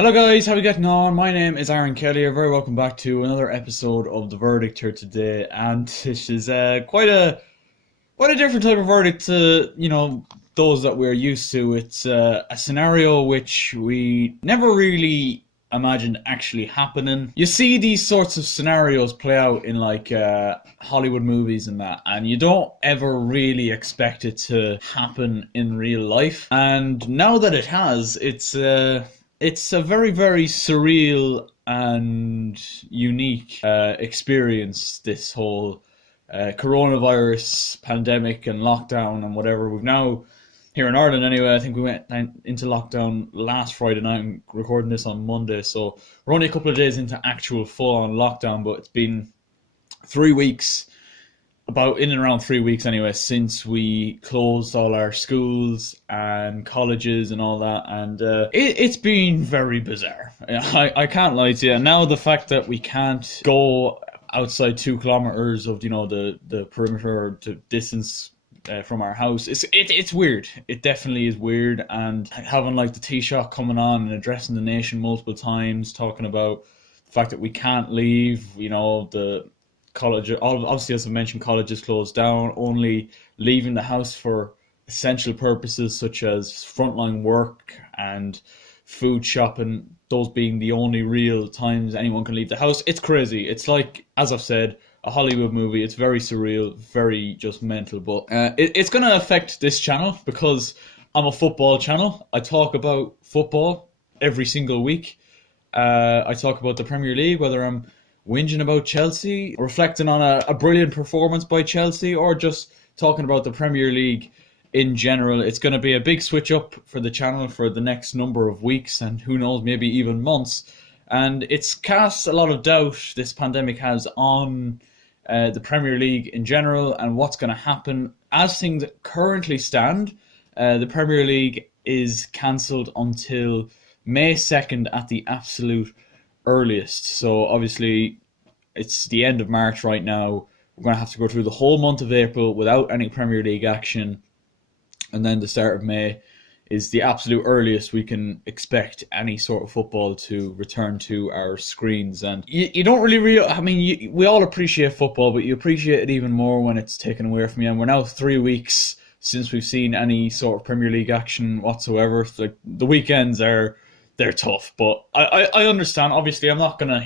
Hello guys, how are you getting on? My name is Aaron Kelly. You're very welcome back to another episode of The Verdict here today. And this is quite a different type of verdict to, those that we're used to. It's a scenario which we never really imagined actually happening. You see these sorts of scenarios play out in Hollywood movies and that, and you don't ever really expect it to happen in real life. And now that it has, it's a very, very surreal and unique experience, this whole coronavirus pandemic and lockdown and whatever. We've now, here in Ireland anyway, I think we went into lockdown last Friday night. I'm recording this on Monday, so we're only a couple of days into actual full-on lockdown, but it's been 3 weeks, about in and around 3 weeks anyway, since we closed all our schools and colleges and all that, and it's been very bizarre. I can't lie to you. Now the fact that we can't go outside 2 kilometers of the perimeter to distance from our house, it's weird. It definitely is weird, and having the Taoiseach coming on and addressing the nation multiple times, talking about the fact that we can't leave, the college, obviously, as I mentioned, colleges closed down, only leaving the house for essential purposes such as frontline work and food shopping, those being the only real times anyone can leave the house. It's crazy. It's like, as I've said, a Hollywood movie. It's very surreal, very just mental, but it's going to affect this channel because I'm a football channel. I talk about football every single week. I talk about the Premier League, whether I'm whinging about Chelsea, reflecting on a brilliant performance by Chelsea, or just talking about the Premier League in general. It's going to be a big switch up for the channel for the next number of weeks, and who knows, maybe even months. And it's cast a lot of doubt, this pandemic has, on the Premier League in general and what's going to happen. As things currently stand, the Premier League is cancelled until May 2nd at the absolute earliest. So obviously it's the end of March right now. We're going to have to go through the whole month of April without any Premier League action, and then the start of May is the absolute earliest we can expect any sort of football to return to our screens. And you don't really I mean, we all appreciate football, but you appreciate it even more when it's taken away from you. And we're now 3 weeks since we've seen any sort of Premier League action whatsoever. The weekends they're tough, but I understand. Obviously, I'm not gonna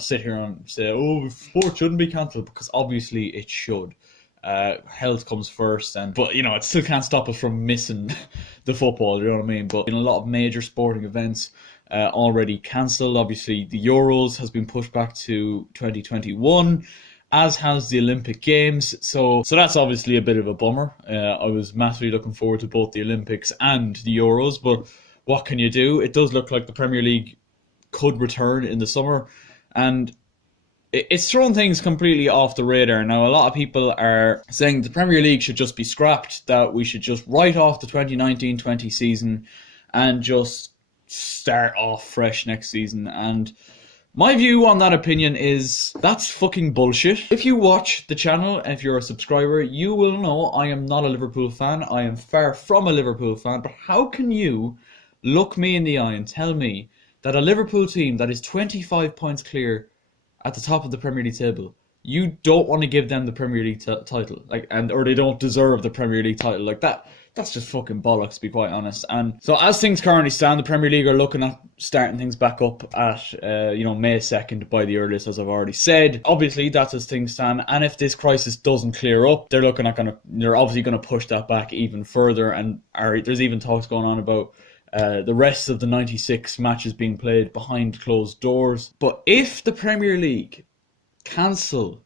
sit here and say, oh, sport shouldn't be cancelled, because obviously it should. Health comes first, but it still can't stop us from missing the football. You know what I mean? But in a lot of major sporting events already cancelled. Obviously, the Euros has been pushed back to 2021. As has the Olympic Games, so that's obviously a bit of a bummer. I was massively looking forward to both the Olympics and the Euros, but what can you do? It does look like the Premier League could return in the summer, and it's thrown things completely off the radar. Now, a lot of people are saying the Premier League should just be scrapped, that we should just write off the 2019-20 season and just start off fresh next season. And my view on that opinion is that's fucking bullshit. If you watch the channel, and if you're a subscriber, you will know I am not a Liverpool fan. I am far from a Liverpool fan. But how can you look me in the eye and tell me that a Liverpool team that is 25 points clear at the top of the Premier League table, you don't want to give them the Premier League title, or they don't deserve the Premier League title? That's just fucking bollocks, to be quite honest. And so, as things currently stand, the Premier League are looking at starting things back up at May 2nd by the earliest, as I've already said. Obviously, that's as things stand. And if this crisis doesn't clear up, they're obviously going to push that back even further. And there's even talks going on about the rest of the 96 matches being played behind closed doors. But if the Premier League cancel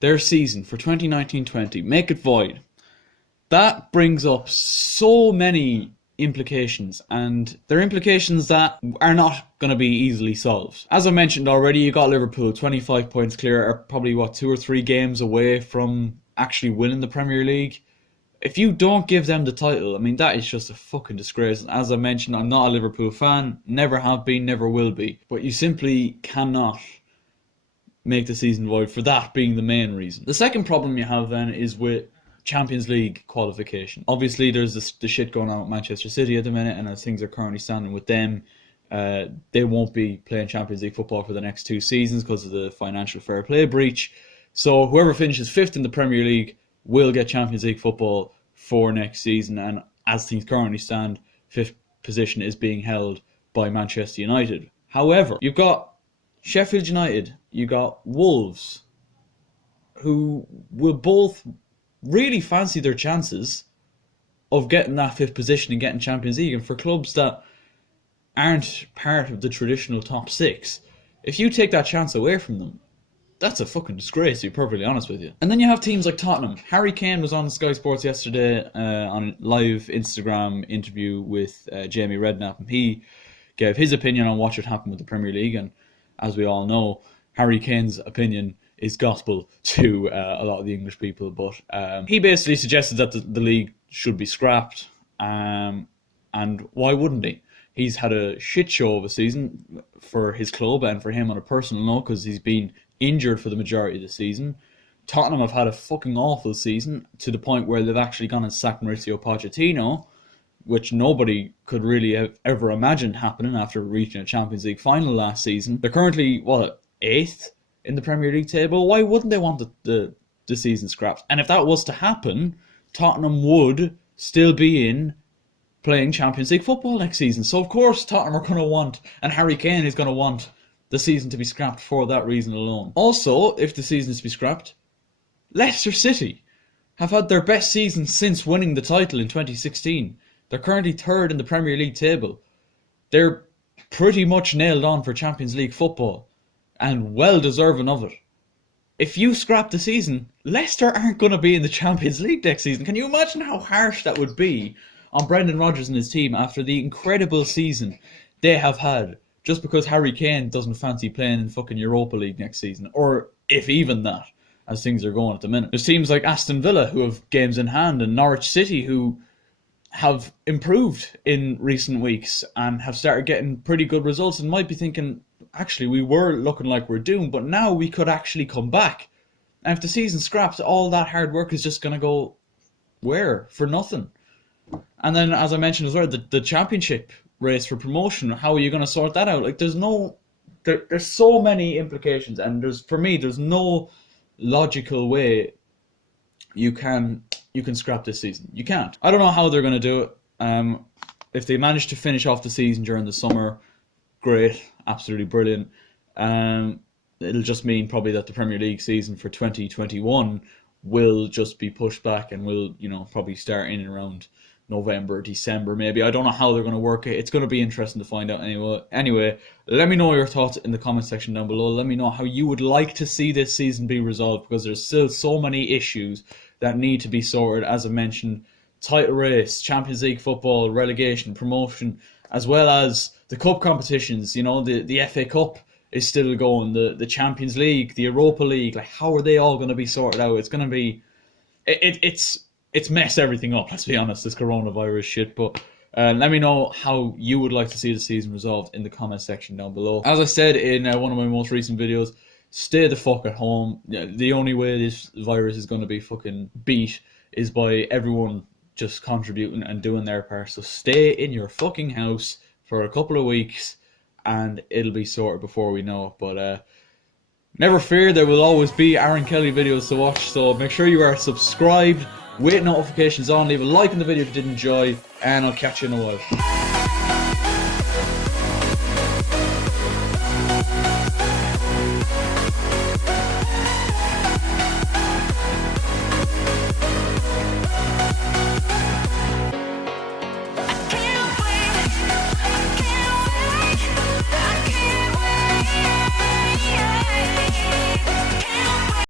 their season for 2019-20, make it void, that brings up so many implications, and they're implications that are not going to be easily solved. As I mentioned already, you got Liverpool 25 points clear, are probably 2 or 3 games away from actually winning the Premier League. If you don't give them the title, I mean, that is just a fucking disgrace. And as I mentioned, I'm not a Liverpool fan, never have been, never will be. But you simply cannot make the season void for that being the main reason. The second problem you have then is with Champions League qualification. Obviously, there's the shit going on with Manchester City at the minute, and as things are currently standing with them, They won't be playing Champions League football for the next 2 seasons because of the financial fair play breach. So whoever finishes 5th in the Premier League will get Champions League football for next season. And as things currently stand, 5th position is being held by Manchester United. However, you've got Sheffield United, you got Wolves, who will both really fancy their chances of getting that 5th position and getting Champions League. And for clubs that aren't part of the traditional top 6, if you take that chance away from them, that's a fucking disgrace, to be perfectly honest with you. And then you have teams like Tottenham. Harry Kane was on Sky Sports yesterday on a live Instagram interview with Jamie Redknapp, and he gave his opinion on what should happen with the Premier League. And as we all know, Harry Kane's opinion is gospel to a lot of the English people. But he basically suggested that the league should be scrapped. And why wouldn't he? He's had a shit show of a season for his club and for him on a personal note, because he's been injured for the majority of the season. Tottenham have had a fucking awful season, to the point where they've actually gone and sacked Mauricio Pochettino, which nobody could really have ever imagined happening after reaching a Champions League final last season. They're currently, 8th in the Premier League table? Why wouldn't they want the season scrapped? And if that was to happen, Tottenham would still be in playing Champions League football next season. So of course Tottenham are going to want, and Harry Kane is going to want, the season to be scrapped for that reason alone. Also, if the season is to be scrapped, Leicester City have had their best season since winning the title in 2016. They're currently 3rd in the Premier League table. They're pretty much nailed on for Champions League football, and well deserving of it. If you scrap the season, Leicester aren't going to be in the Champions League next season. Can you imagine how harsh that would be on Brendan Rodgers and his team after the incredible season they have had, just because Harry Kane doesn't fancy playing in fucking Europa League next season, or if even that, as things are going at the minute. There's teams like Aston Villa who have games in hand, and Norwich City who have improved in recent weeks and have started getting pretty good results, and might be thinking, actually, we were looking like we're doomed, but now we could actually come back. And if the season scraps, all that hard work is just going to go where? For nothing. And then, as I mentioned as well, the championship race for promotion, how are you going to sort that out? Like, there's so many implications, and there's no logical way you can scrap this season. You can't. I don't know how they're going to do it. If they manage to finish off the season during the summer, great, absolutely brilliant. It'll just mean probably that the Premier League season for 2021 will just be pushed back, and will, probably start in and around November, December maybe. I don't know how they're going to work it. It's going to be interesting to find out anyway. Let me know your thoughts in the comment section down below. Let me know how you would like to see this season be resolved, because there's still so many issues that need to be sorted. As I mentioned, title race, Champions League football, relegation, promotion, as well as the cup competitions. The FA Cup is still going, the Champions League, the Europa League. Like, how are they all going to be sorted out? It's going to be... It's messed everything up, let's be honest, this coronavirus shit. But let me know how you would like to see the season resolved in the comment section down below. As I said in one of my most recent videos, stay the fuck at home. The only way this virus is going to be fucking beat is by everyone just contributing and doing their part. So stay in your fucking house for a couple of weeks, and it'll be sorted before we know it. But never fear, there will always be Aaron Kelly videos to watch. So make sure you are subscribed, with notifications on, leave a like in the video if you did enjoy, and I'll catch you in a while.